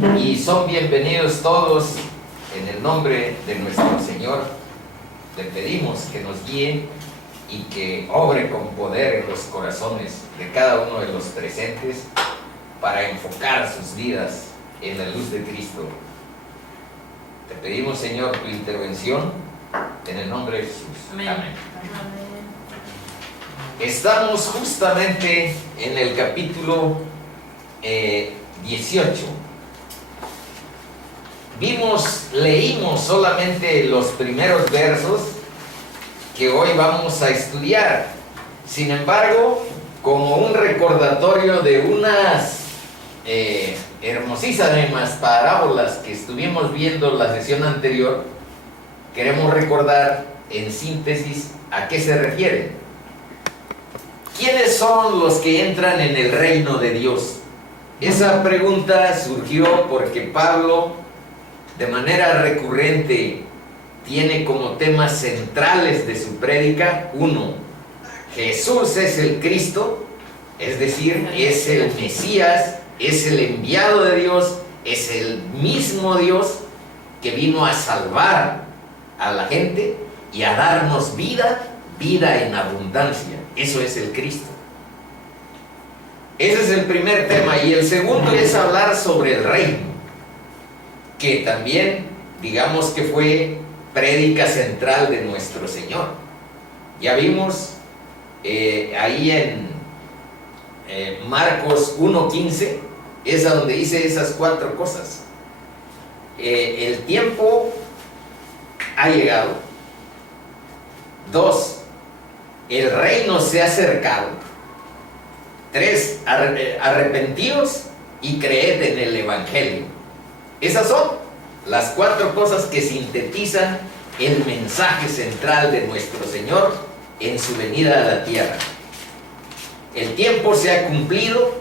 y son bienvenidos todos en el nombre de nuestro Señor. Le pedimos que nos guíe y que obre con poder en los corazones de cada uno de los presentes para enfocar sus vidas en la luz de Cristo. Te pedimos, Señor, tu intervención en el nombre de Jesús. Amén. Amén. Estamos justamente en el capítulo 18. Leímos solamente los primeros versos que hoy vamos a estudiar. Sin embargo, como un recordatorio de unas hermosísimas parábolas que estuvimos viendo la sesión anterior, queremos recordar en síntesis a qué se refiere. ¿Quiénes son los que entran en el reino de Dios? Esa pregunta surgió porque Pablo, de manera recurrente, tiene como temas centrales de su prédica: 1, Jesús es el Cristo, es decir, es el Mesías, es el enviado de Dios, es el mismo Dios que vino a salvar a la gente y a darnos vida en abundancia. Eso es el Cristo. Ese es el primer tema. Y el segundo es hablar sobre el reino, que también, digamos que fue prédica central de nuestro Señor. Ya vimos ahí en Marcos 1:15, es a donde dice esas 4 cosas. El tiempo ha llegado. 2, el reino se ha acercado. 3, arrepentíos y creed en el Evangelio. Esas son las 4 cosas que sintetizan el mensaje central de nuestro Señor en su venida a la tierra. El tiempo se ha cumplido,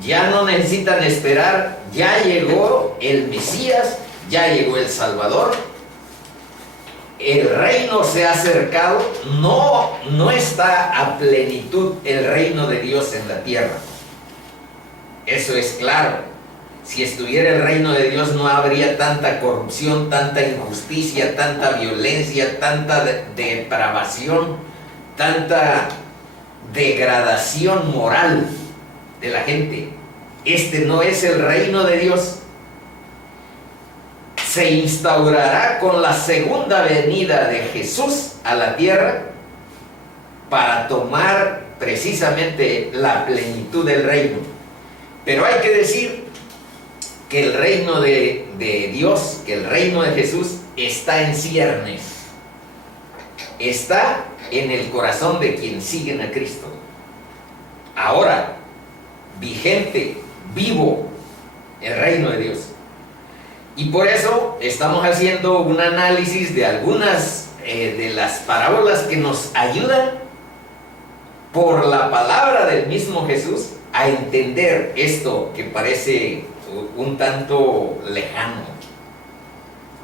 ya no necesitan esperar, ya llegó el Mesías, ya llegó el Salvador. El reino se ha acercado, no está a plenitud el reino de Dios en la tierra. Eso es claro. Si estuviera el reino de Dios, no habría tanta corrupción, tanta injusticia, tanta violencia, tanta depravación, tanta degradación moral de la gente. Este no es el reino de Dios. Se instaurará con la segunda venida de Jesús a la tierra para tomar precisamente la plenitud del reino. Pero hay que decir que el reino de Dios, que el reino de Jesús está en ciernes, está en el corazón de quienes siguen a Cristo. Ahora, vigente, vivo, el reino de Dios. Y por eso estamos haciendo un análisis de algunas de las parábolas que nos ayudan, por la palabra del mismo Jesús, a entender esto que parece un tanto lejano.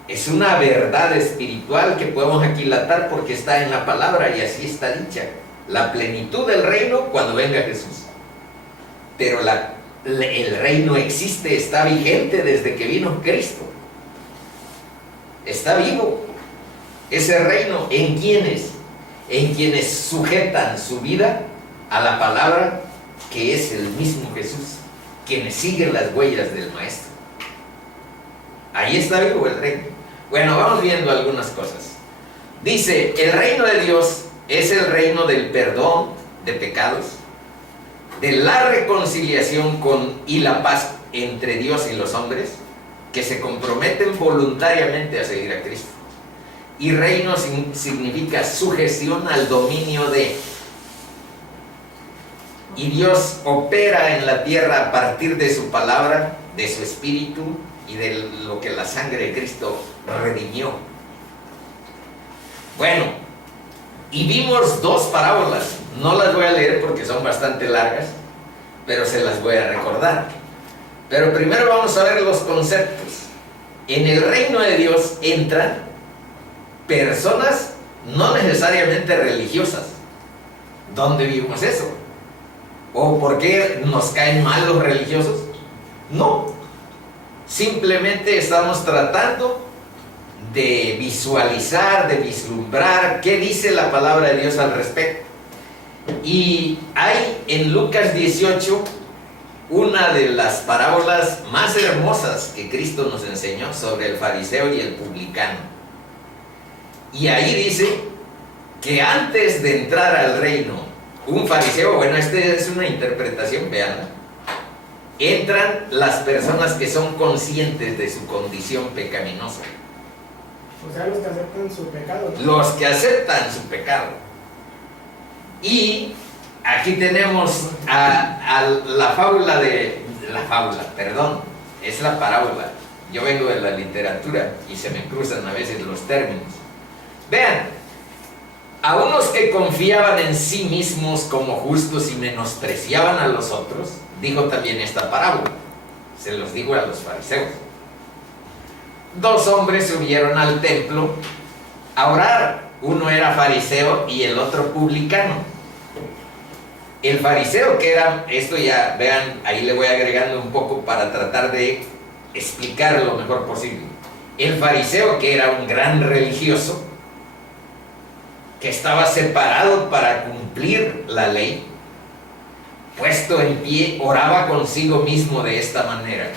Es una verdad espiritual que podemos aquilatar porque está en la palabra y así está dicha. La plenitud del reino cuando venga Jesús. Pero el reino existe, está vigente desde que vino Cristo. Está vivo. Ese reino, ¿en quiénes? En quienes sujetan su vida a la palabra, que es el mismo Jesús, quienes siguen las huellas del Maestro. Ahí está vivo el reino. Bueno, vamos viendo algunas cosas. Dice, el reino de Dios es el reino del perdón de pecados, de la reconciliación y la paz entre Dios y los hombres, que se comprometen voluntariamente a seguir a Cristo. Y reino significa sujeción al dominio de. Y Dios opera en la tierra a partir de su palabra, de su espíritu y de lo que la sangre de Cristo redimió. Bueno, y vimos 2 parábolas. No las voy a leer porque son bastante largas, pero se las voy a recordar. Pero primero vamos a ver los conceptos. En el reino de Dios entran personas no necesariamente religiosas. ¿Dónde vimos eso? ¿O por qué nos caen mal los religiosos? No. simplemente estamos tratando de visualizar, de vislumbrar qué dice la palabra de Dios al respecto. Y hay en Lucas 18 una de las parábolas más hermosas que Cristo nos enseñó sobre el fariseo y el publicano. Y ahí dice que antes de entrar al reino, un fariseo, bueno, esta es una interpretación, veanla, entran las personas que son conscientes de su condición pecaminosa. O sea, los que aceptan su pecado, ¿no? Los que aceptan su pecado. Y aquí tenemos a la fábula perdón, es la parábola. Yo vengo de la literatura y se me cruzan a veces los términos. Vean, a unos que confiaban en sí mismos como justos y menospreciaban a los otros, dijo también esta parábola. Se los digo a los fariseos. 2 hombres subieron al templo a orar. Uno era fariseo y el otro publicano. El fariseo, que era, esto ya, vean, ahí le voy agregando un poco para tratar de explicar lo mejor posible. El fariseo, que era un gran religioso, que estaba separado para cumplir la ley, puesto en pie, oraba consigo mismo de esta manera: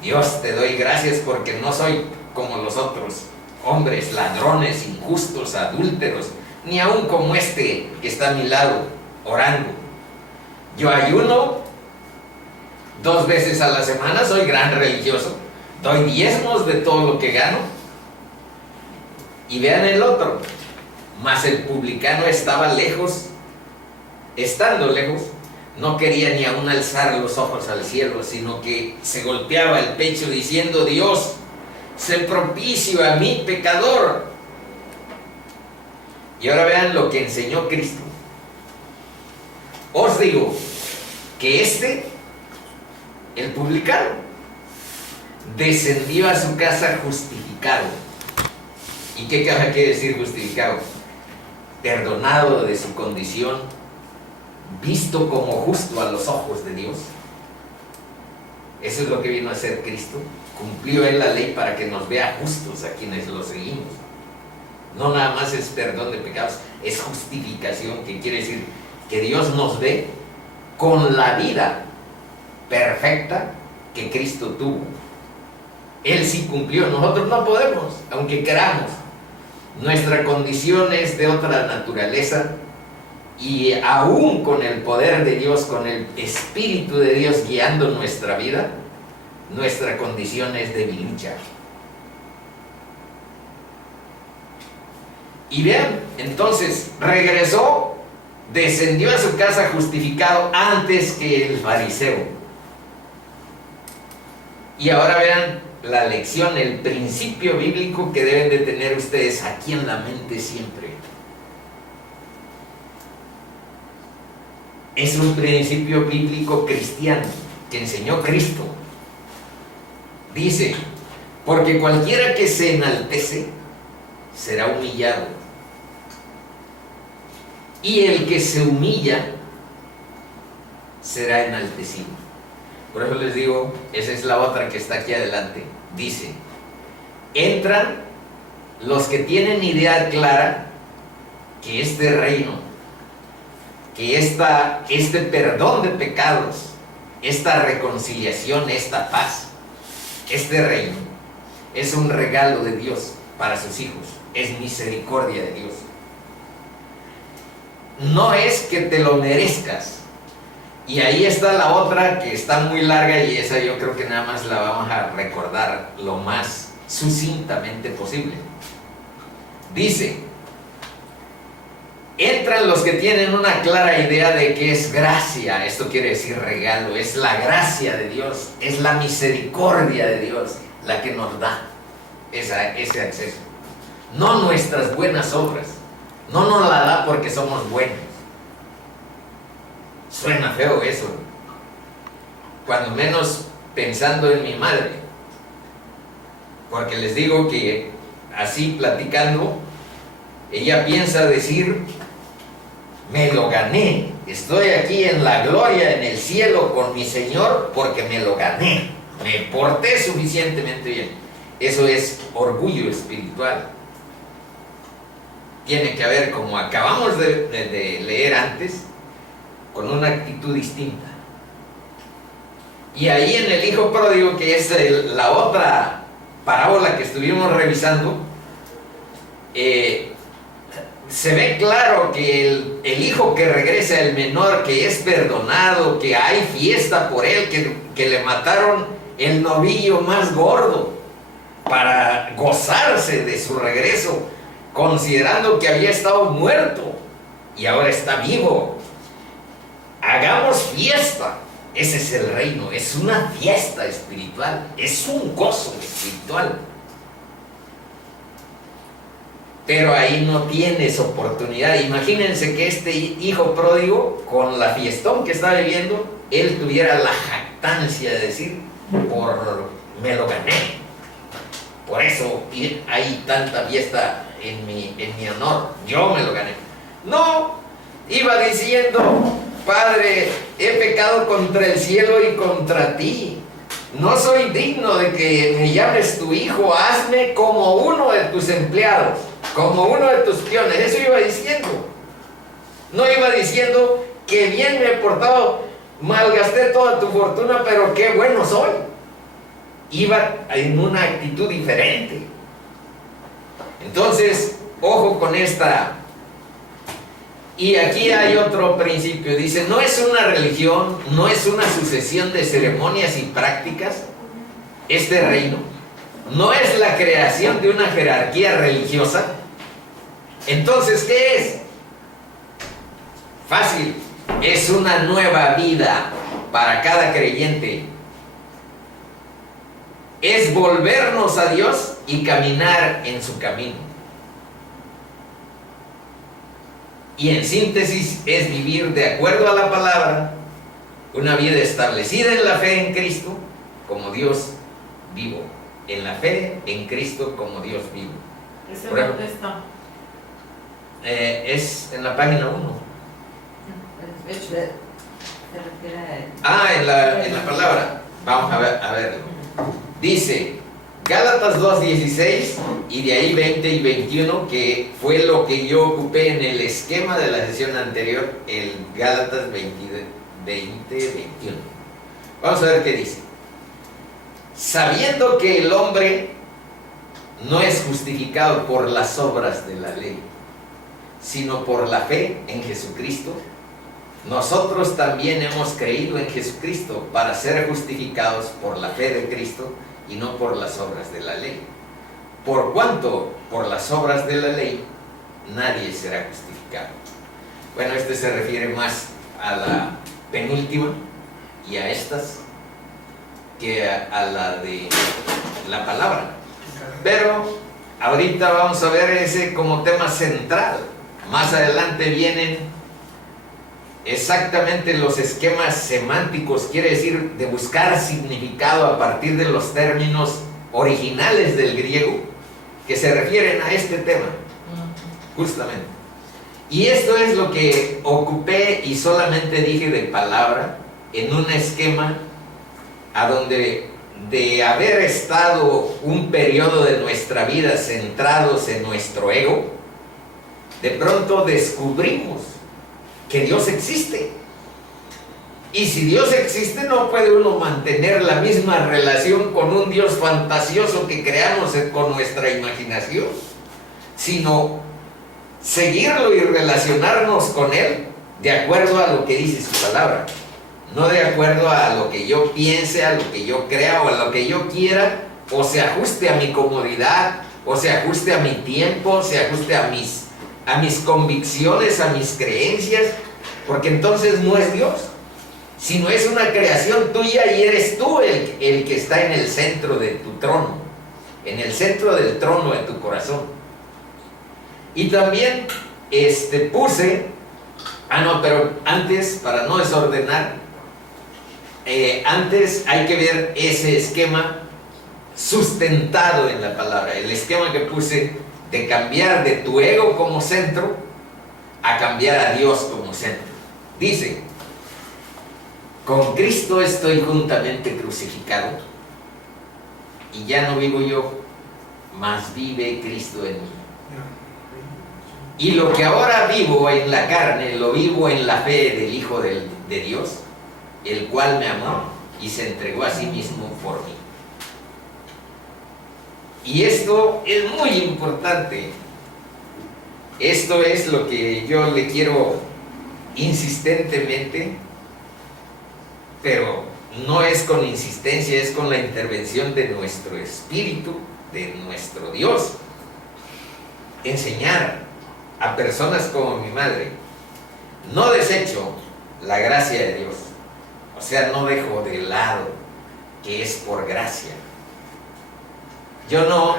Dios, te doy gracias porque no soy como los otros hombres, ladrones, injustos, adúlteros, ni aun como este que está a mi lado orando. Yo ayuno 2 veces a la semana, soy gran religioso, doy diezmos de todo lo que gano. Y vean el otro, mas el publicano estaba lejos, estando lejos, no quería ni aún alzar los ojos al cielo, sino que se golpeaba el pecho diciendo: Dios, sé propicio a mí, pecador. Y ahora vean lo que enseñó Cristo. Os digo que el publicano, descendió a su casa justificado. ¿Y qué quiere decir justificado? Perdonado de su condición, visto como justo a los ojos de Dios. Eso es lo que vino a hacer Cristo. Cumplió Él la ley para que nos vea justos a quienes lo seguimos. No nada más es perdón de pecados, es justificación, que quiere decir que Dios nos ve con la vida perfecta que Cristo tuvo. Él sí cumplió, nosotros no podemos, aunque queramos. Nuestra condición es de otra naturaleza, y aún con el poder de Dios, con el Espíritu de Dios guiando nuestra vida, nuestra condición es debilucha. Y vean, entonces regresó, descendió a su casa justificado antes que el fariseo. Y ahora vean la lección, el principio bíblico que deben de tener ustedes aquí en la mente siempre. Es un principio bíblico cristiano que enseñó Cristo. Dice: porque cualquiera que se enaltece será humillado, y el que se humilla será enaltecido. Por eso les digo, esa es la otra que está aquí adelante. Dice: entran los que tienen idea clara que este reino, que este perdón de pecados, esta reconciliación, esta paz, este reino es un regalo de Dios para sus hijos, es misericordia de Dios. No es que te lo merezcas. Y ahí está la otra que está muy larga, y esa yo creo que nada más la vamos a recordar lo más sucintamente posible. Dice: entran los que tienen una clara idea de que es gracia. Esto quiere decir regalo, es la gracia de Dios, es la misericordia de Dios la que nos da ese acceso. No nuestras buenas obras, no nos la da porque somos buenos. Suena feo eso, cuando menos pensando en mi madre, porque les digo que así platicando, ella piensa decir: me lo gané, estoy aquí en la gloria, en el cielo con mi Señor, porque me lo gané. me porté suficientemente bien. Eso es orgullo espiritual. Tiene que haber, como acabamos de leer antes, con una actitud distinta. Y ahí en el hijo pródigo, que es la otra parábola que estuvimos revisando, se ve claro que el hijo que regresa, el menor, que es perdonado, que hay fiesta por él, que le mataron el novillo más gordo para gozarse de su regreso, considerando que había estado muerto y ahora está vivo. Hagamos fiesta. Ese es el reino, es una fiesta espiritual, es un gozo espiritual. Pero ahí no tienes oportunidad. Imagínense que este hijo pródigo, con la fiestón que está viviendo, él tuviera la jactancia de decir, me lo gané. Por eso hay tanta fiesta en mi honor, yo me lo gané. No, iba diciendo, Padre, he pecado contra el cielo y contra ti. No soy digno de que me llames tu hijo, hazme como uno de tus empleados, como uno de tus peones. Eso iba diciendo. No iba diciendo que bien me he portado, malgasté toda tu fortuna, pero qué bueno soy. Iba en una actitud diferente. Entonces, ojo con esta. Y aquí hay otro principio. Dice, no es una religión, no es una sucesión de ceremonias y prácticas este reino. No es la creación de una jerarquía religiosa. Entonces, ¿qué es? Fácil. Es una nueva vida para cada creyente. Es volvernos a Dios y caminar en su camino. Y en síntesis es vivir de acuerdo a la palabra, una vida establecida en la fe en Cristo como Dios vivo. En la fe en Cristo como Dios vivo. ¿Ese dónde está? Es en la página 1. Se refiere En la palabra. Vamos a verlo. Dice Gálatas 2:16 y de ahí 20 y 21, que fue lo que yo ocupé en el esquema de la sesión anterior, el Gálatas 20:21. Vamos a ver qué dice. Sabiendo que el hombre no es justificado por las obras de la ley, sino por la fe en Jesucristo, nosotros también hemos creído en Jesucristo para ser justificados por la fe de Cristo y no por las obras de la ley. Por cuanto por las obras de la ley nadie será justificado. Bueno, este se refiere más a la penúltima y a estas que a la de la palabra. Pero ahorita vamos a ver ese como tema central. Más adelante vienen exactamente los esquemas semánticos, quiere decir de buscar significado a partir de los términos originales del griego que se refieren a este tema, justamente. Y esto es lo que ocupé y solamente dije de palabra en un esquema a donde, de haber estado un periodo de nuestra vida centrados en nuestro ego, de pronto descubrimos que Dios existe. Y si Dios existe, no puede uno mantener la misma relación con un Dios fantasioso que creamos con nuestra imaginación, sino seguirlo y relacionarnos con Él de acuerdo a lo que dice su palabra, no de acuerdo a lo que yo piense, a lo que yo crea o a lo que yo quiera, o se ajuste a mi comodidad, o se ajuste a mi tiempo, se ajuste a mis convicciones, a mis creencias, porque entonces no es Dios, sino es una creación tuya y eres tú el que está en el centro de tu trono, en el centro del trono de tu corazón. Y también puse, pero antes, para no desordenar, antes hay que ver ese esquema sustentado en la palabra, el esquema que puse de cambiar de tu ego como centro a cambiar a Dios como centro. Dice, con Cristo estoy juntamente crucificado, y ya no vivo yo, mas vive Cristo en mí. Y lo que ahora vivo en la carne, lo vivo en la fe del Hijo de Dios, el cual me amó y se entregó a sí mismo por mí. Y esto es muy importante. Esto es lo que yo le quiero insistentemente, pero no es con insistencia, es con la intervención de nuestro Espíritu, de nuestro Dios, enseñar a personas como mi madre. No desecho la gracia de Dios, o sea, no dejo de lado que es por gracia. Yo no,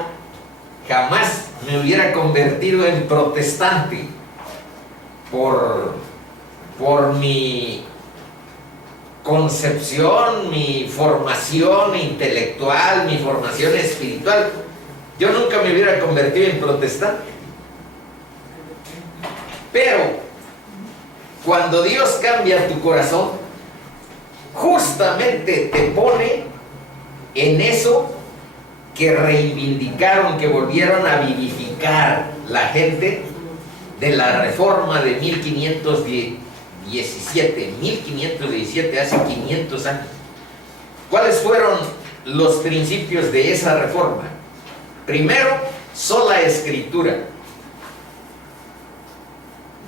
jamás me hubiera convertido en protestante por mi concepción, mi formación intelectual, mi formación espiritual. Yo nunca me hubiera convertido en protestante. Pero cuando Dios cambia tu corazón, justamente te pone en eso que reivindicaron, que volvieron a vivificar la gente de la Reforma de 1517, hace 500 años. ¿Cuáles fueron los principios de esa reforma? Primero, sola escritura.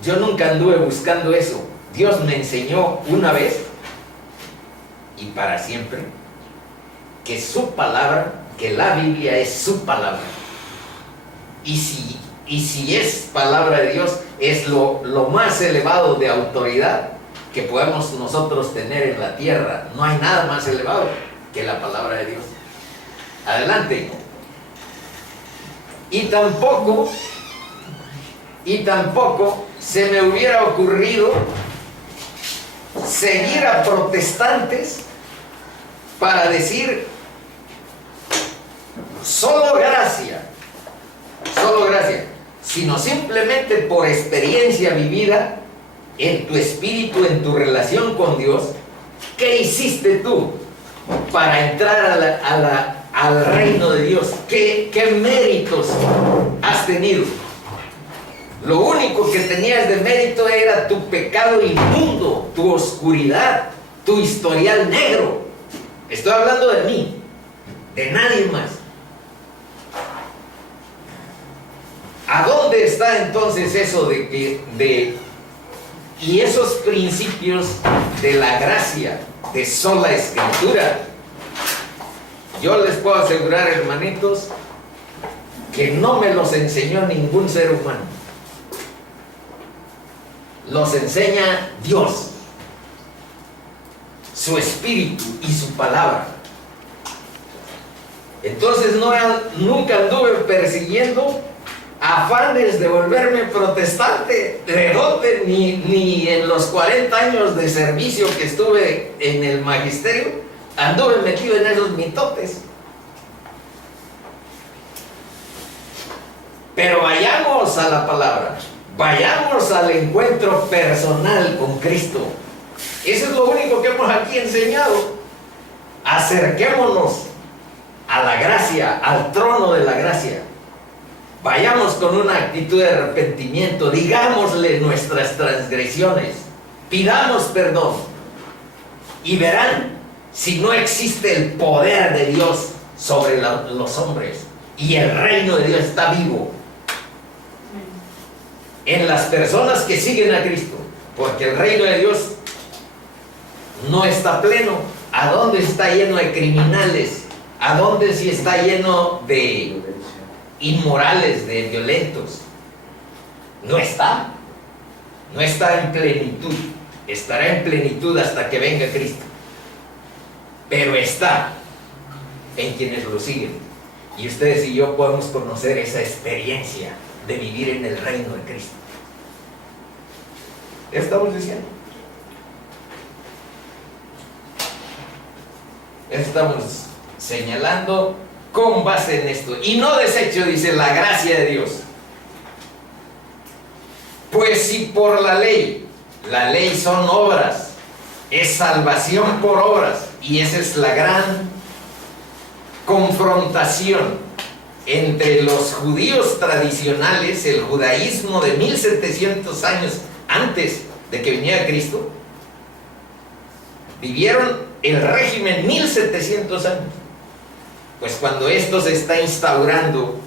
Yo nunca anduve buscando eso. Dios me enseñó una vez y para siempre que su palabra, que la Biblia es su palabra. Y si es palabra de Dios, es lo más elevado de autoridad que podemos nosotros tener en la tierra. No hay nada más elevado que la palabra de Dios. Adelante. Y tampoco se me hubiera ocurrido seguir a protestantes para decir solo gracia, sino simplemente por experiencia vivida en tu espíritu, en tu relación con Dios. ¿Qué hiciste tú para entrar al reino de Dios? ¿Qué méritos has tenido? Lo único que tenías de mérito era tu pecado inmundo, tu oscuridad, tu historial negro. Estoy hablando de mí, de nadie más. ¿A dónde está entonces eso y esos principios de la gracia, de sola escritura? Yo les puedo asegurar, hermanitos, que no me los enseñó ningún ser humano. Los enseña Dios, su espíritu y su palabra. Entonces nunca anduve persiguiendo afanes de volverme protestante. ¿De dónde? Ni en los 40 años de servicio que estuve en el magisterio anduve metido en esos mitotes. Pero vayamos a la palabra, vayamos al encuentro personal con Cristo. Eso es lo único que hemos aquí enseñado. Acerquémonos a la gracia, al trono de la gracia. Vayamos con una actitud de arrepentimiento, digámosle nuestras transgresiones, pidamos perdón y verán si no existe el poder de Dios sobre los hombres y el reino de Dios está vivo en las personas que siguen a Cristo, porque el reino de Dios no está pleno. ¿A dónde está lleno de criminales? ¿A dónde sí está lleno de inmorales, de violentos? No está en plenitud. Estará en plenitud hasta que venga Cristo, pero está en quienes lo siguen. Y ustedes y yo podemos conocer esa experiencia de vivir en el reino de Cristo. ¿Qué estamos diciendo? Estamos señalando con base en esto. Y no desecho, dice, la gracia de Dios. Pues si por la ley son obras, es salvación por obras. Y esa es la gran confrontación entre los judíos tradicionales, el judaísmo de 1700 años antes de que viniera Cristo, vivieron el régimen 1700 años. Pues cuando esto se está instaurando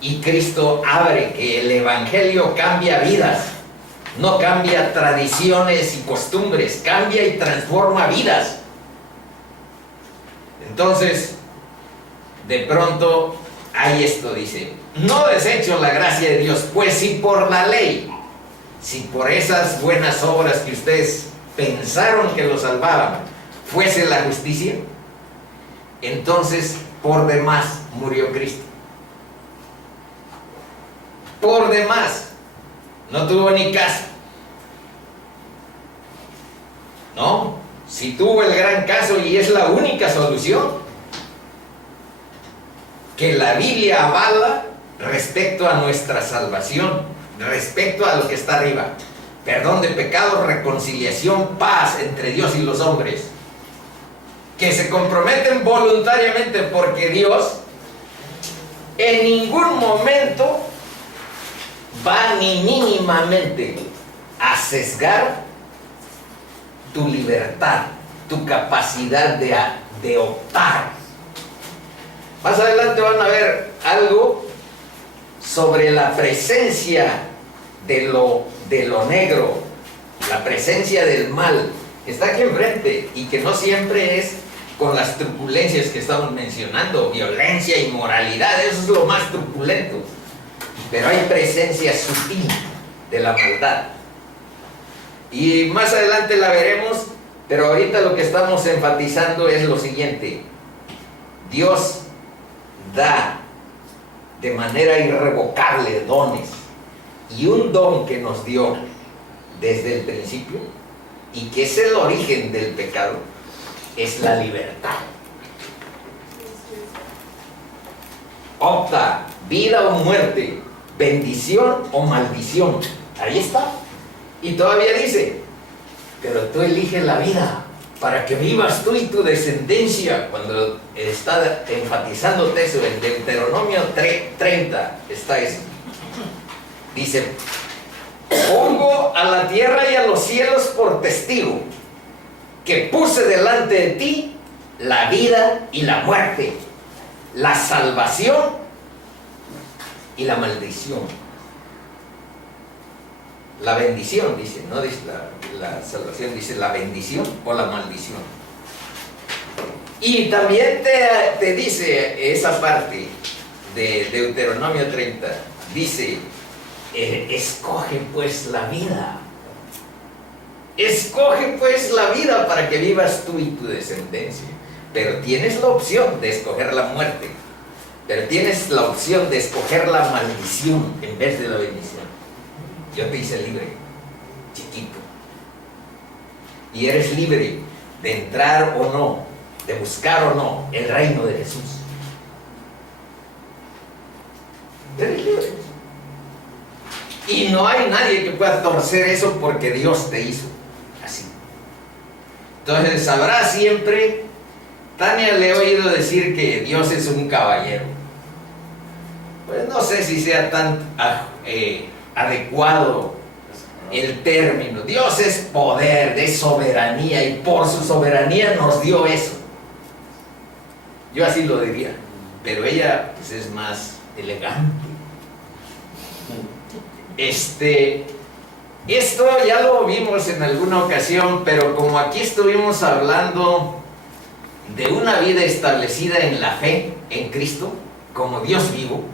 y Cristo abre que el evangelio cambia vidas, no cambia tradiciones y costumbres, cambia y transforma vidas. Entonces, de pronto hay esto, dice: no desecho la gracia de Dios, pues si por la ley, si por esas buenas obras que ustedes pensaron que lo salvaban, fuese la justicia, entonces por demás murió Cristo. Por demás, no tuvo ni caso. No, si tuvo el gran caso y es la única solución que la Biblia avala respecto a nuestra salvación, respecto a lo que está arriba: perdón de pecados, reconciliación, paz entre Dios y los hombres, que se comprometen voluntariamente, porque Dios en ningún momento va ni mínimamente a sesgar tu libertad, tu capacidad de optar. Más adelante van a ver algo sobre la presencia de lo negro, la presencia del mal, que está aquí enfrente y que no siempre es con las truculencias que estamos mencionando, violencia, inmoralidad, eso es lo más truculento. Pero hay presencia sutil de la maldad. Y más adelante la veremos, pero ahorita lo que estamos enfatizando es lo siguiente: Dios da de manera irrevocable dones, y un don que nos dio desde el principio y que es el origen del pecado es la libertad. Opta, vida o muerte, bendición o maldición, ahí está. Y todavía dice: pero tú eliges la vida para que vivas tú y tu descendencia. Cuando está enfatizándote eso en Deuteronomio 30 está eso. Dice: pongo a la tierra y a los cielos por testigo que puse delante de ti la vida y la muerte, la salvación y la maldición. La bendición, dice, no dice la salvación, dice la bendición o la maldición. Y también te dice esa parte de Deuteronomio 30, dice: escoge pues la vida. Escoge pues la vida para que vivas tú y tu descendencia. Pero tienes la opción de escoger la muerte. Pero tienes la opción de escoger la maldición en vez de la bendición. Yo te hice libre, chiquito. Y eres libre de entrar o no, de buscar o no el reino de Jesús. Eres libre. Y no hay nadie que pueda torcer eso, porque Dios te hizo así. Entonces sabrá siempre. Tania le he oído decir que Dios es un caballero. Pues no sé si sea tan adecuado el término. Dios es poder, es soberanía, y por su soberanía nos dio eso. Yo así lo diría, pero ella pues es más elegante. Esto ya lo vimos en alguna ocasión, pero como aquí estuvimos hablando de una vida establecida en la fe en Cristo como Dios vivo,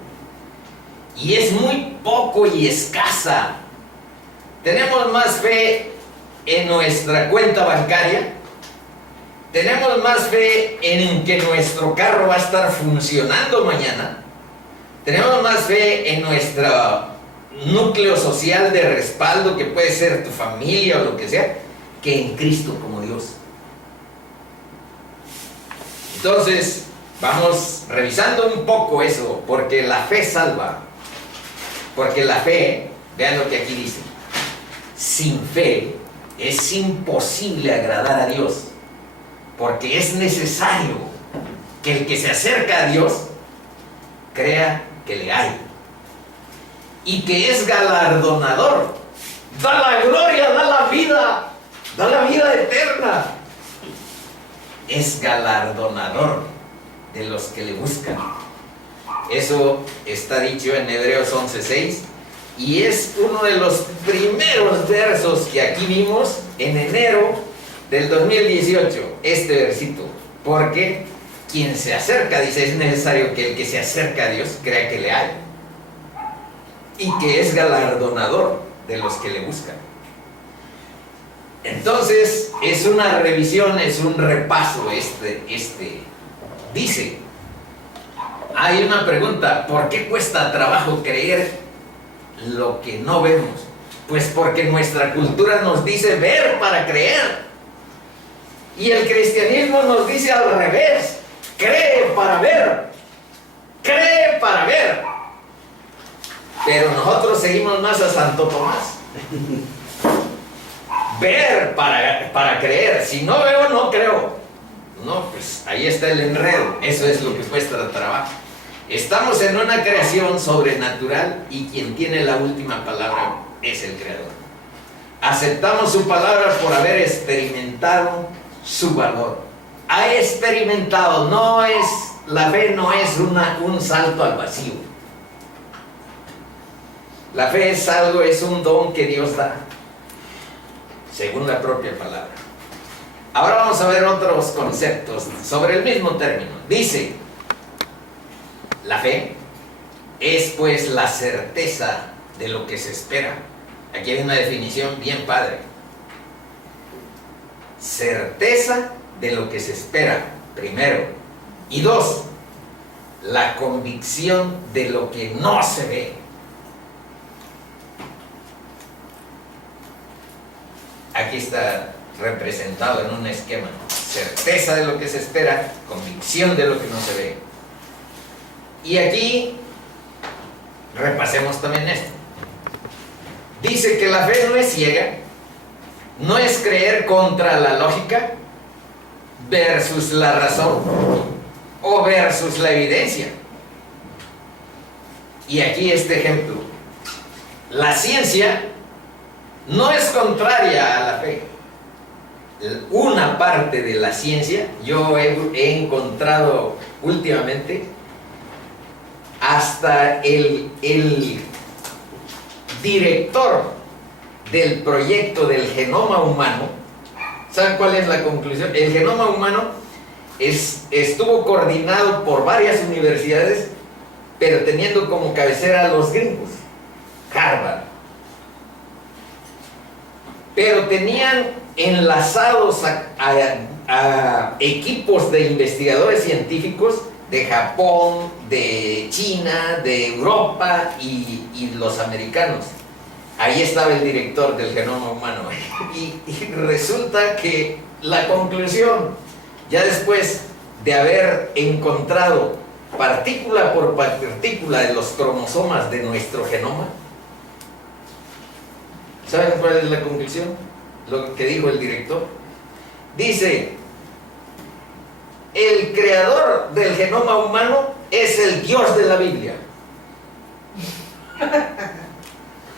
y es muy poco y escasa. Tenemos más fe en nuestra cuenta bancaria, tenemos más fe en que nuestro carro va a estar funcionando mañana, tenemos más fe en nuestro núcleo social de respaldo, que puede ser tu familia o lo que sea, que en Cristo como Dios. Entonces vamos revisando un poco eso, porque la fe salva. Porque la fe, vean lo que aquí dice: sin fe es imposible agradar a Dios, porque es necesario que el que se acerca a Dios crea que le hay y que es galardonador, da la gloria, da la vida eterna, es galardonador de los que le buscan. Eso está dicho en Hebreos 11:6 y es uno de los primeros versos que aquí vimos en enero del 2018, este versito, porque quien se acerca, dice, es necesario que el que se acerca a Dios crea que le hay y que es galardonador de los que le buscan. Entonces, es una revisión, es un repaso dice, hay una pregunta, ¿por qué cuesta trabajo creer lo que no vemos? Pues porque nuestra cultura nos dice ver para creer. Y el cristianismo nos dice al revés, cree para ver, cree para ver. Pero nosotros seguimos más a Santo Tomás. Ver para creer. Si no veo, no creo. No, pues ahí está el enredo. Eso es lo que cuesta trabajo. Estamos en una creación sobrenatural y quien tiene la última palabra es el Creador. Aceptamos su palabra por haber experimentado su valor. Ha experimentado, la fe no es un salto al vacío. La fe es algo, es un don que Dios da, según la propia palabra. Ahora vamos a ver otros conceptos sobre el mismo término. Dice, la fe es pues la certeza de lo que se espera. Aquí hay una definición bien padre. Certeza de lo que se espera, primero. Y dos, la convicción de lo que no se ve. Aquí está representado en un esquema. Certeza de lo que se espera, convicción de lo que no se ve. Y aquí repasemos también esto. Dice que la fe no es ciega, no es creer contra la lógica versus la razón o versus la evidencia. Y aquí este ejemplo. La ciencia no es contraria a la fe. Una parte de la ciencia, yo he encontrado últimamente hasta el director del proyecto del genoma humano. ¿Saben cuál es la conclusión? El genoma humano estuvo coordinado por varias universidades, pero teniendo como cabecera a los gringos, Harvard. Pero tenían enlazados a equipos de investigadores científicos de Japón, de China, de Europa y los americanos. Ahí estaba el director del genoma humano. Y resulta que la conclusión, ya después de haber encontrado partícula por partícula de los cromosomas de nuestro genoma, ¿saben cuál es la conclusión? Lo que dijo el director. Dice, el creador del genoma humano es el Dios de la Biblia.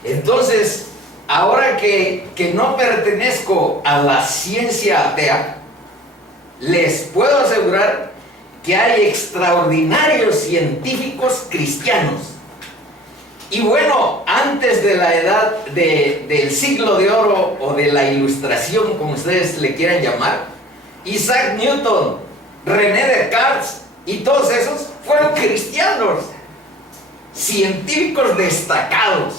Entonces, ahora que no pertenezco a la ciencia atea, les puedo asegurar que hay extraordinarios científicos cristianos. Y bueno, antes de la edad del siglo de oro o de la ilustración, como ustedes le quieran llamar, Isaac Newton, René Descartes y todos esos fueron cristianos, científicos destacados.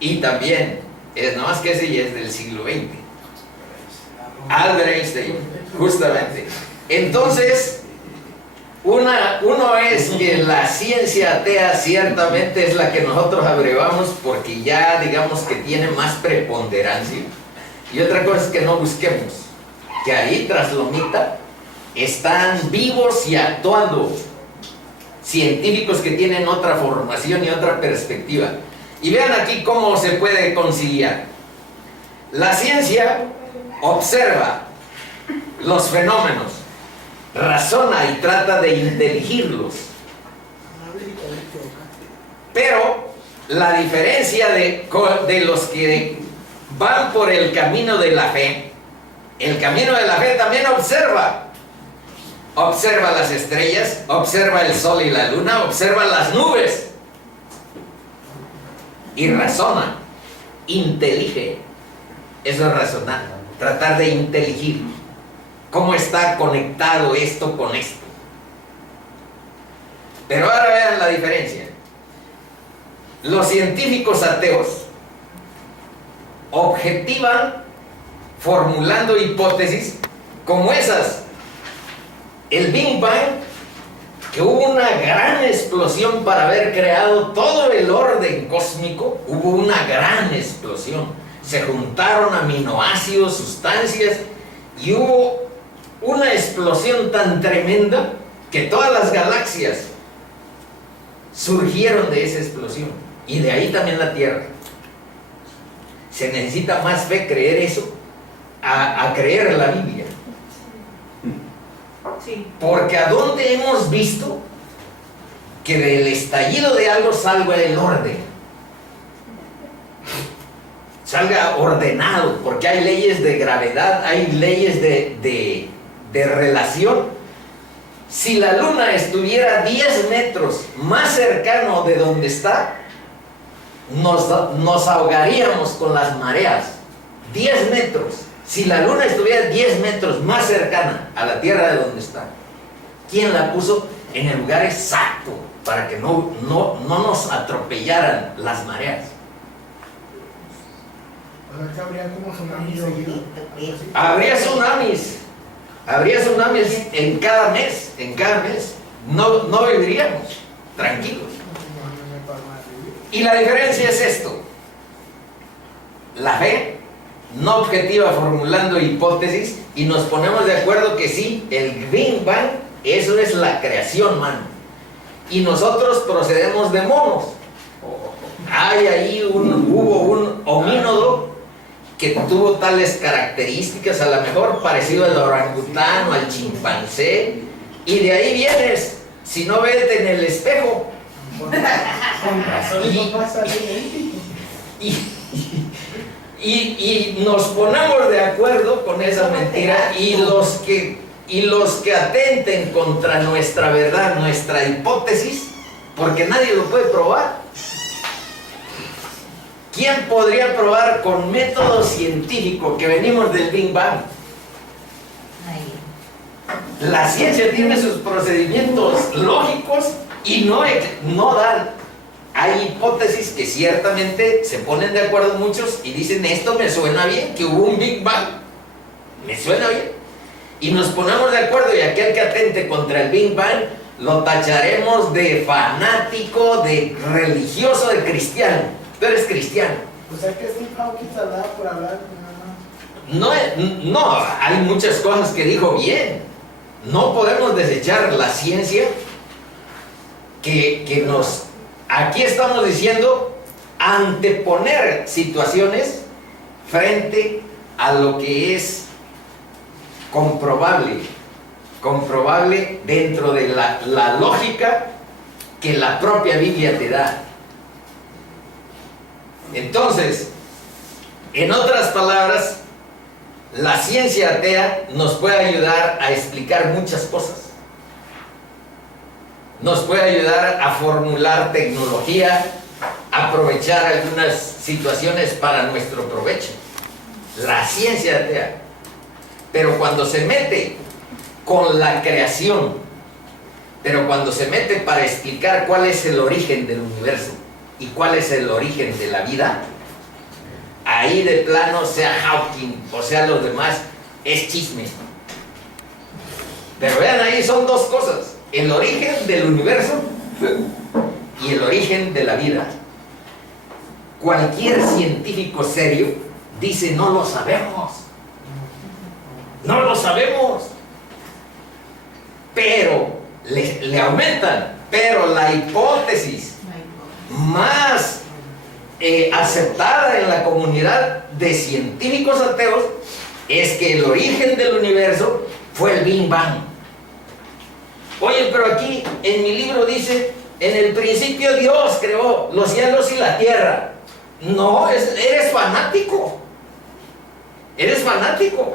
Y también, nada más que ese ya es del siglo XX, Albert Einstein, justamente. Entonces, uno es que la ciencia atea ciertamente es la que nosotros abrevamos porque ya digamos que tiene más preponderancia. Y otra cosa es que no busquemos, que ahí tras lomita están vivos y actuando científicos que tienen otra formación y otra perspectiva. Y vean aquí cómo se puede conciliar. La ciencia observa los fenómenos, razona y trata de inteligirlos. Pero la diferencia de los que van por el camino de la fe, el camino de la fe también observa las estrellas, observa el sol y la luna, observa las nubes y razona, intelige. Eso es razonar, tratar de inteligir cómo está conectado esto con esto. Pero ahora vean la diferencia. Los científicos ateos objetivan formulando hipótesis como esas. El Big Bang, que hubo una gran explosión para haber creado todo el orden cósmico, hubo una gran explosión. Se juntaron aminoácidos, sustancias, y hubo una explosión tan tremenda que todas las galaxias surgieron de esa explosión. Y de ahí también la Tierra. Se necesita más fe creer eso a creer la Biblia. Sí. Porque ¿a dónde hemos visto que del estallido de algo salga el orden? Salga ordenado, porque hay leyes de gravedad, hay leyes de relación. Si la luna estuviera 10 metros más cercano de donde está, nos ahogaríamos con las mareas. 10 metros. Si la luna estuviera 10 metros más cercana a la Tierra de donde está, ¿quién la puso en el lugar exacto para que no nos atropellaran las mareas? Habría como tsunamis seguido. Habría tsunamis en cada mes. No viviríamos tranquilos. Y la diferencia es esto. La fe no objetiva formulando hipótesis y nos ponemos de acuerdo que sí, el Big Bang, eso es la creación, mano. Y nosotros procedemos de monos. Hubo un homínodo que tuvo tales características, a lo mejor parecido al orangután o al chimpancé, y de ahí vienes. Si no, vete en el espejo. Con razón no pasa y nos ponemos de acuerdo con esa mentira, y los que atenten contra nuestra verdad, nuestra hipótesis, porque nadie lo puede probar. ¿Quién podría probar con método científico que venimos del Big Bang? La ciencia tiene sus procedimientos lógicos y no dan. Hay hipótesis que ciertamente se ponen de acuerdo muchos y dicen, esto me suena bien, que hubo un Big Bang, me suena bien. Y nos ponemos de acuerdo, y aquel que atente contra el Big Bang lo tacharemos de fanático, de religioso, de cristiano. Tú eres cristiano. O sea que Steve Hawking hablaba por hablar, nada más. No, hay muchas cosas que dijo bien. No podemos desechar la ciencia que nos... Aquí estamos diciendo anteponer situaciones frente a lo que es comprobable dentro de la lógica que la propia Biblia te da. Entonces, en otras palabras, la ciencia atea nos puede ayudar a explicar muchas cosas. Nos puede ayudar a formular tecnología, aprovechar algunas situaciones para nuestro provecho. La ciencia atea. Pero cuando se mete con la creación, pero cuando se mete para explicar cuál es el origen del universo y cuál es el origen de la vida, ahí de plano, sea Hawking o sea los demás, es chisme. Pero vean, ahí son dos cosas: el origen del universo y el origen de la vida. Cualquier científico serio dice, no lo sabemos. No lo sabemos. Pero le aumentan. Pero la hipótesis más aceptada en la comunidad de científicos ateos es que el origen del universo fue el Big Bang. Oye, pero aquí en mi libro dice, en el principio Dios creó los cielos y la tierra. No, eres fanático. Eres fanático.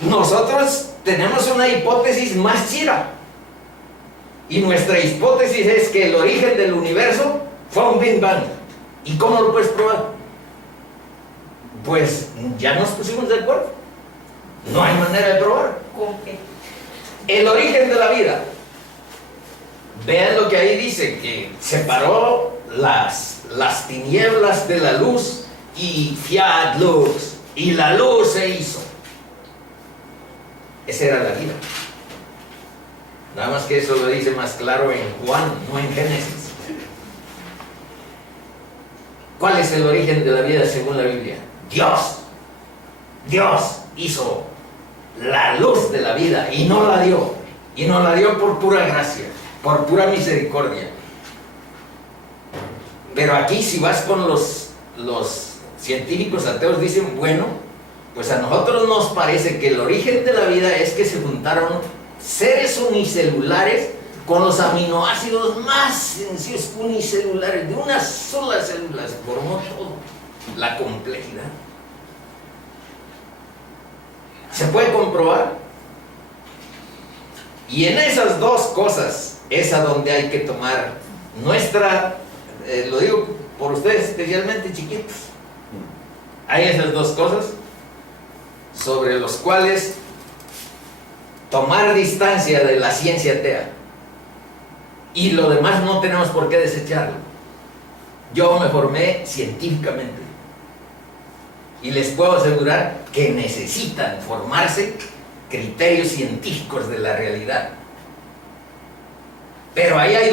Nosotros tenemos una hipótesis más chida. Y nuestra hipótesis es que el origen del universo fue un Big Bang. ¿Y cómo lo puedes probar? Pues ya nos pusimos de acuerdo. No hay manera de probar. ¿Con qué? El origen de la vida. Vean lo que ahí dice, que separó las tinieblas de la luz y fiat luz. Y la luz se hizo. Esa era la vida. Nada más que eso lo dice más claro en Juan, no en Génesis. ¿Cuál es el origen de la vida según la Biblia? Dios. Dios hizo la luz de la vida y no la dio. Y nos la dio por pura gracia, por pura misericordia. Pero aquí si vas con los científicos ateos dicen, bueno, pues a nosotros nos parece que el origen de la vida es que se juntaron seres unicelulares con los aminoácidos más sencillos unicelulares, de una sola célula se formó todo, la complejidad. ¿Se puede comprobar? Y en esas dos cosas es a donde hay que tomar nuestra, lo digo por ustedes especialmente chiquitos, hay esas dos cosas sobre los cuales tomar distancia de la ciencia atea. Y lo demás no tenemos por qué desecharlo. Yo me formé científicamente. Y les puedo asegurar que necesitan formarse criterios científicos de la realidad. Pero ahí hay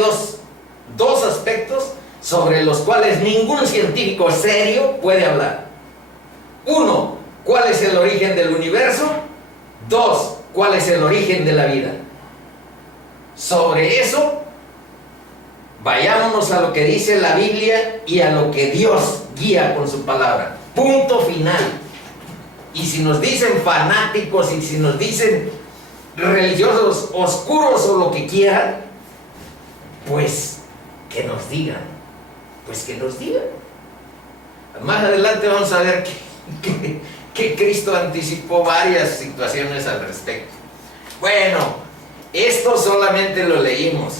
dos aspectos sobre los cuales ningún científico serio puede hablar. Uno, ¿cuál es el origen del universo? Dos, ¿cuál es el origen de la vida? Sobre eso, vayámonos a lo que dice la Biblia y a lo que Dios guía con su palabra. Punto final. Y si nos dicen fanáticos y si nos dicen religiosos oscuros o lo que quieran, pues que nos digan. Pues que nos digan. Más adelante vamos a ver que Cristo anticipó varias situaciones al respecto. Bueno, esto solamente lo leímos.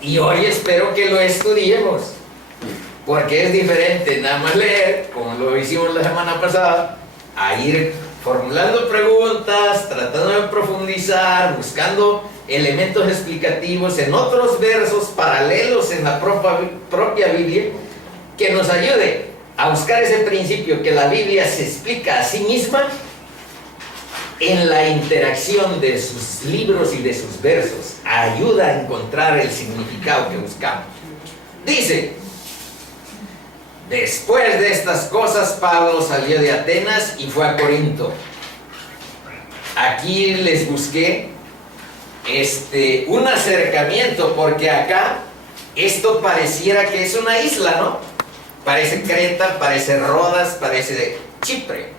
Y hoy espero que lo estudiemos. Porque es diferente nada más leer, como lo hicimos la semana pasada, a ir formulando preguntas, tratando de profundizar, buscando elementos explicativos en otros versos paralelos en la propia Biblia, que nos ayude a buscar ese principio que la Biblia se explica a sí misma en la interacción de sus libros y de sus versos. Ayuda a encontrar el significado que buscamos. Dice: después de estas cosas, Pablo salió de Atenas y fue a Corinto. Aquí les busqué un acercamiento, porque acá esto pareciera que es una isla, ¿no? Parece Creta, parece Rodas, parece Chipre.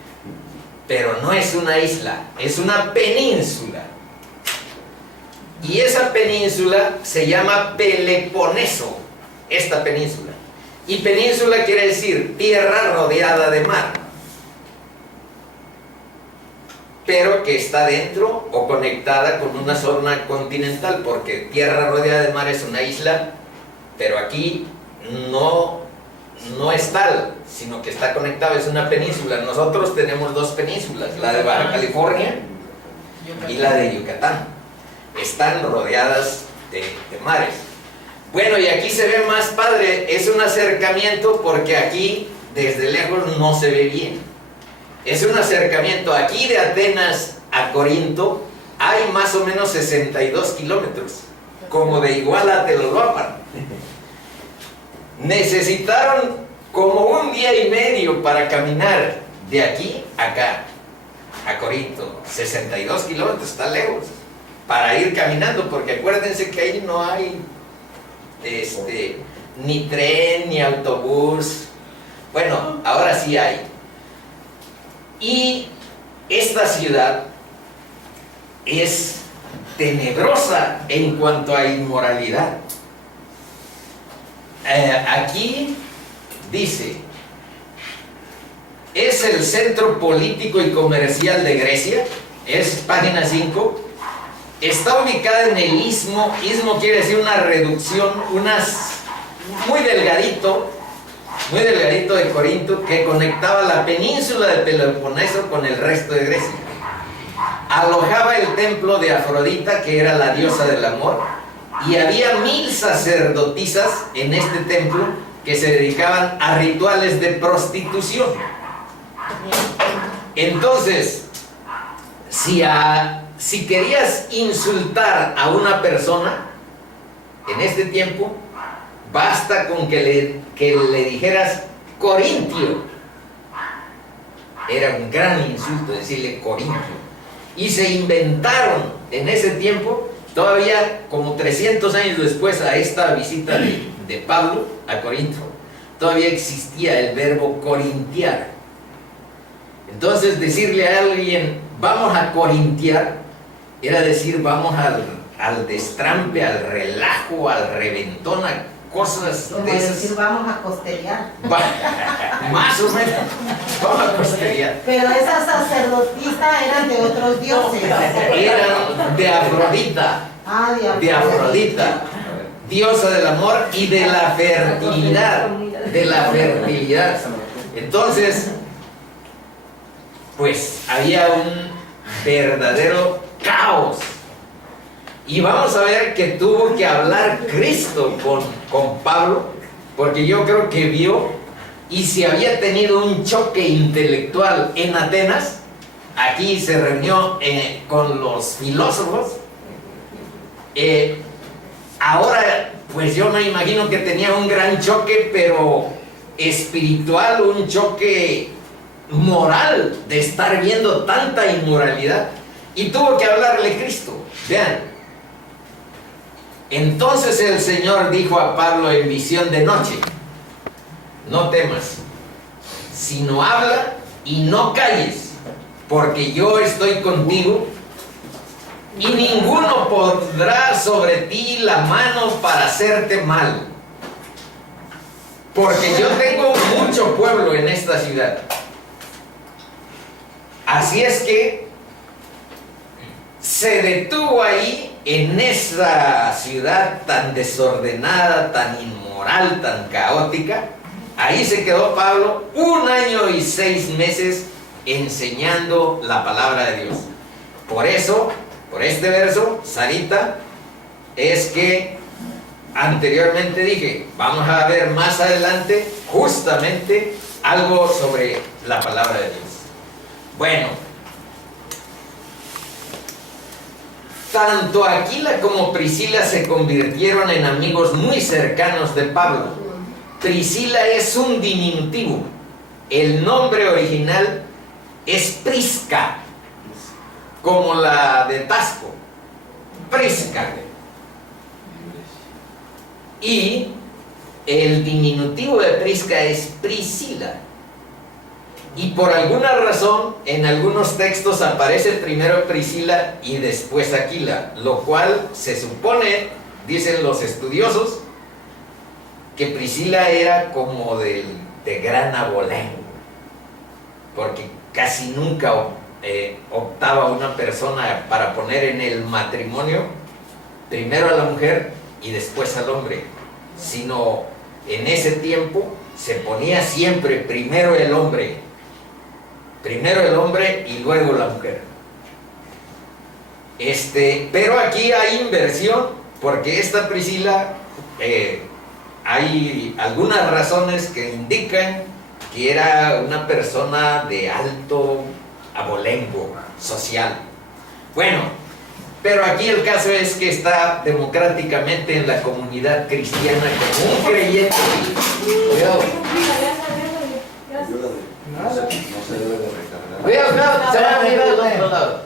Pero no es una isla, es una península. Y esa península se llama Peloponeso, esta península. Y península quiere decir tierra rodeada de mar, pero que está dentro o conectada con una zona continental, porque tierra rodeada de mar es una isla, pero aquí no es tal, sino que está conectado, es una península. Nosotros tenemos dos penínsulas, la de Baja California y la de Yucatán. Están rodeadas de mares. Bueno, y aquí se ve más padre, es un acercamiento, porque aquí desde lejos no se ve bien. Es un acercamiento. Aquí de Atenas a Corinto hay más o menos 62 kilómetros, como de Iguala a Teloloapan. Necesitaron como un día y medio para caminar de aquí a acá, a Corinto. 62 kilómetros, está lejos, para ir caminando, porque acuérdense que ahí no hay ni tren, ni autobús. Bueno, ahora sí hay. Y esta ciudad es tenebrosa en cuanto a inmoralidad. Aquí dice, es el centro político y comercial de Grecia, es página 5, está ubicada en el istmo. Istmo quiere decir una reducción, muy delgadito de Corinto, que conectaba la península de Peloponeso con el resto de Grecia. Alojaba el templo de Afrodita, que era la diosa del amor, y había 1000 sacerdotisas en este templo que se dedicaban a rituales de prostitución. Entonces, si querías insultar a una persona en este tiempo, basta con que le dijeras corintio. Era un gran insulto decirle corintio. Y se inventaron en ese tiempo, todavía como 300 años después a esta visita de Pablo a Corinto, todavía existía el verbo corintiar. Entonces decirle a alguien vamos a corintiar era decir vamos al destrampe, al relajo, al reventón, a cosas Como de esas. decir, vamos a costerear. Más o menos, vamos a costerear. Pero esas sacerdotisas eran de otros dioses. Eran de Afrodita, Ah, de Afrodita, diosa del amor y de la fertilidad, de la fertilidad. Entonces, pues había un verdadero caos. Y vamos a ver que tuvo que hablar Cristo con Pablo, porque yo creo que vio, y si había tenido un choque intelectual en Atenas, aquí se reunió con los filósofos. Ahora, pues yo me imagino que tenía un gran choque, pero espiritual, un choque moral de estar viendo tanta inmoralidad, y tuvo que hablarle Cristo. Vean. Entonces el Señor dijo a Pablo en visión de noche: no temas, sino habla y no calles, porque yo estoy contigo, y ninguno pondrá sobre ti la mano para hacerte mal, porque yo tengo mucho pueblo en esta ciudad. Así es que se detuvo ahí, en esa ciudad tan desordenada, tan inmoral, tan caótica. Ahí se quedó Pablo 1 año y 6 meses enseñando la palabra de Dios. Por eso, por este verso, Sarita, es que anteriormente dije, vamos a ver más adelante justamente algo sobre la palabra de Dios. Bueno, tanto Aquila como Priscila se convirtieron en amigos muy cercanos de Pablo. Priscila es un diminutivo. El nombre original es Prisca, como la de Tasco. Prisca. Y el diminutivo de Prisca es Priscila. Y por alguna razón, en algunos textos aparece primero Priscila y después Aquila, lo cual se supone, dicen los estudiosos, que Priscila era como de gran abolengo, porque casi nunca optaba una persona para poner en el matrimonio primero a la mujer y después al hombre, sino en ese tiempo se ponía siempre primero el hombre y luego la mujer. Pero aquí hay inversión, porque esta Priscila, hay algunas razones que indican que era una persona de alto abolengo social. Bueno, pero aquí el caso es que está democráticamente en la comunidad cristiana como un creyente. Cuidado. Nada. No se debe de recargar. Cuidado, se va a ir al otro lado.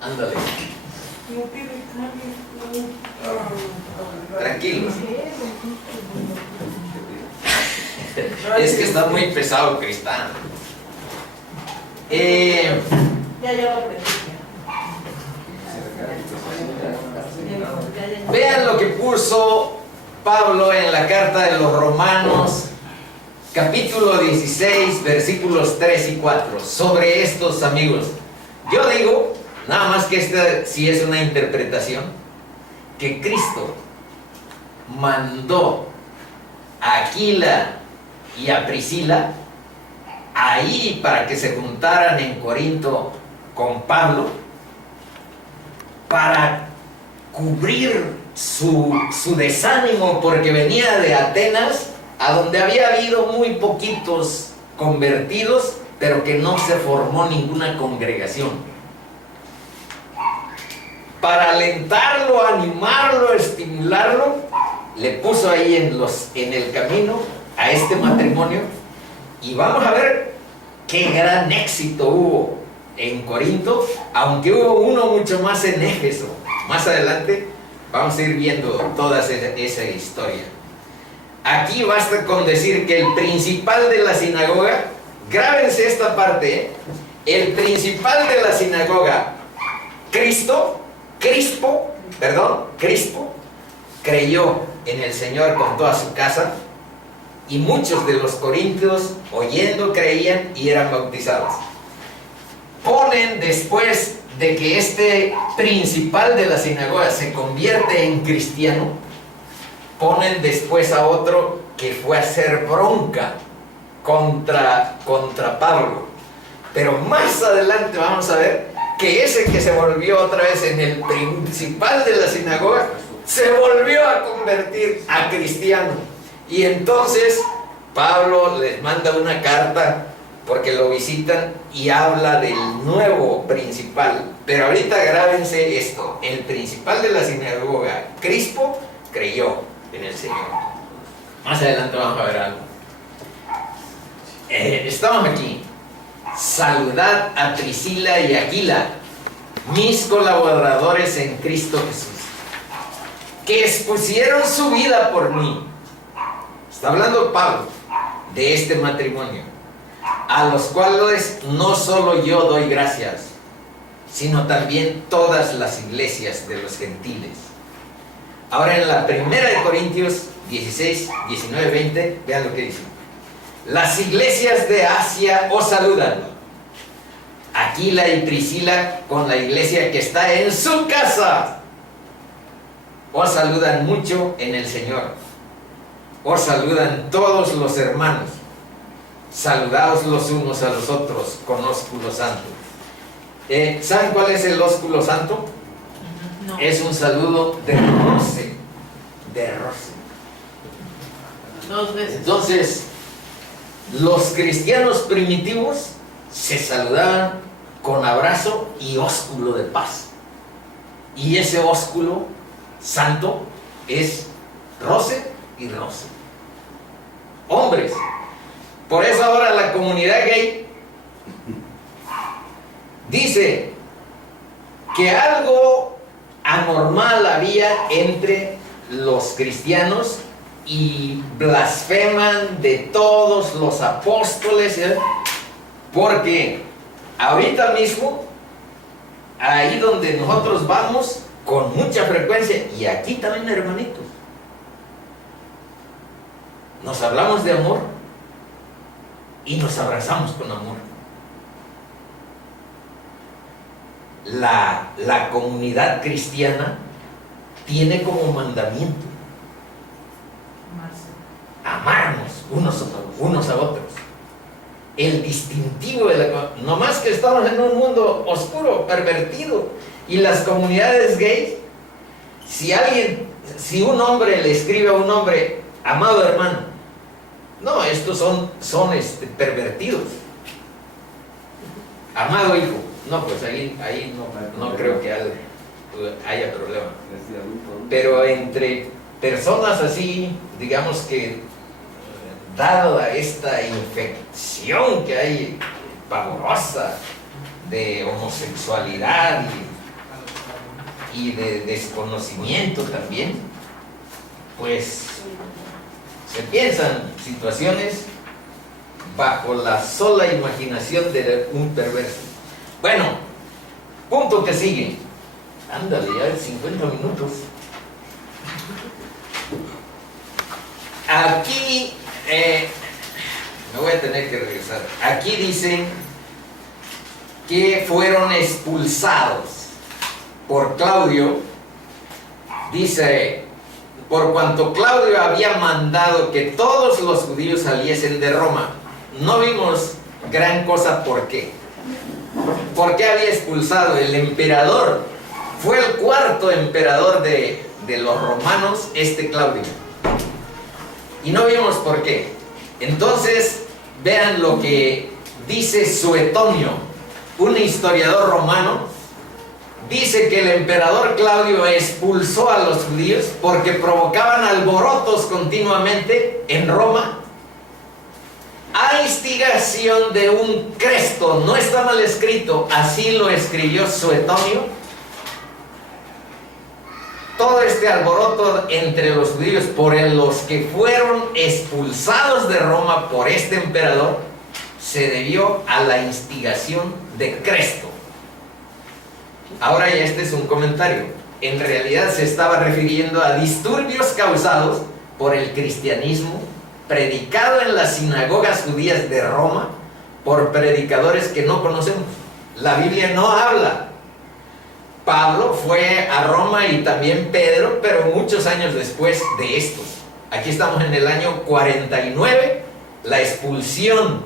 Ándale, tranquilos. Es que está muy pesado, Cristán. Ya yo lo aprendí. Se recarga. puso Pablo en la carta de los Romanos, capítulo 16, versículos 3 y 4, sobre estos amigos. Yo digo, nada más que esta sí es una interpretación, que Cristo mandó a Aquila y a Priscila ahí para que se juntaran en Corinto con Pablo, para cubrir su desánimo, porque venía de Atenas, a donde había habido muy poquitos convertidos, pero que no se formó ninguna congregación. Para alentarlo, animarlo, estimularlo, le puso ahí en el camino a este matrimonio, y vamos a ver qué gran éxito hubo en Corinto, aunque hubo uno mucho más en Éfeso. Más adelante vamos a ir viendo toda esa historia. Aquí basta con decir que el principal de la sinagoga, grábense esta parte, el principal de la sinagoga, Crispo, creyó en el Señor con toda su casa, y muchos de los corintios, oyendo, creían y eran bautizados. Ponen, después de que este principal de la sinagoga se convierte en cristiano, ponen después a otro que fue a hacer bronca contra Pablo. Pero más adelante vamos a ver que ese que se volvió otra vez en el principal de la sinagoga, se volvió a convertir a cristiano. Y entonces Pablo les manda una carta, porque lo visitan, y habla del nuevo principal. Pero ahorita grábense esto: el principal de la sinagoga, Crispo, creyó en el Señor. Más adelante vamos a ver algo. Estamos aquí. Saludad a Priscila y Aquila, mis colaboradores en Cristo Jesús, que expusieron su vida por mí. Está hablando Pablo de este matrimonio, a los cuales no solo yo doy gracias, sino también todas las iglesias de los gentiles. Ahora en la primera de Corintios 16, 19, 20, vean lo que dice. Las iglesias de Asia os saludan. Aquila y Priscila, con la iglesia que está en su casa, os saludan mucho en el Señor. Os saludan todos los hermanos. Saludaos los unos a los otros con ósculo santo. ¿Saben cuál es el ósculo santo? No. Es un saludo de roce. De roce. 2 veces. Entonces, los cristianos primitivos se saludaban con abrazo y ósculo de paz. Y ese ósculo santo es roce y roce. Hombres. Por eso ahora la comunidad gay dice que algo anormal había entre los cristianos, y blasfeman de todos los apóstoles, porque ahorita mismo, ahí donde nosotros vamos con mucha frecuencia, y aquí también, hermanitos, nos hablamos de amor y nos abrazamos con amor. La comunidad cristiana tiene como mandamiento amarnos unos a otros. El distintivo de no más que estamos en un mundo oscuro, pervertido, y las comunidades gays, si un hombre le escribe a un hombre, amado hermano, no, estos son pervertidos. Amado hijo, no, pues ahí no creo que haya problema. Pero entre personas así, digamos que, dada esta infección que hay pavorosa de homosexualidad y de desconocimiento también, pues se piensan situaciones bajo la sola imaginación de un perverso. Bueno, punto que sigue. Ándale, ya 50 minutos. Aquí, me voy a tener que regresar. Aquí dicen que fueron expulsados por Claudio. Dice, por cuanto Claudio había mandado que todos los judíos saliesen de Roma. No vimos gran cosa por qué. ¿Por qué había expulsado? El emperador fue el cuarto emperador de los romanos, Claudio. Y no vimos por qué. Entonces, vean lo que dice Suetonio, un historiador romano. Dice que el emperador Claudio expulsó a los judíos porque provocaban alborotos continuamente en Roma a instigación de un Cresto. No está mal escrito, así lo escribió Suetonio. Todo este alboroto entre los judíos por los que fueron expulsados de Roma por este emperador se debió a la instigación de Cresto. Ahora ya este es un comentario. En realidad se estaba refiriendo a disturbios causados por el cristianismo predicado en las sinagogas judías de Roma por predicadores que no conocemos. La Biblia no habla. Pablo fue a Roma y también Pedro, pero muchos años después de estos. Aquí estamos en el año 49, la expulsión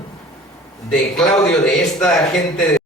de Claudio de esta gente de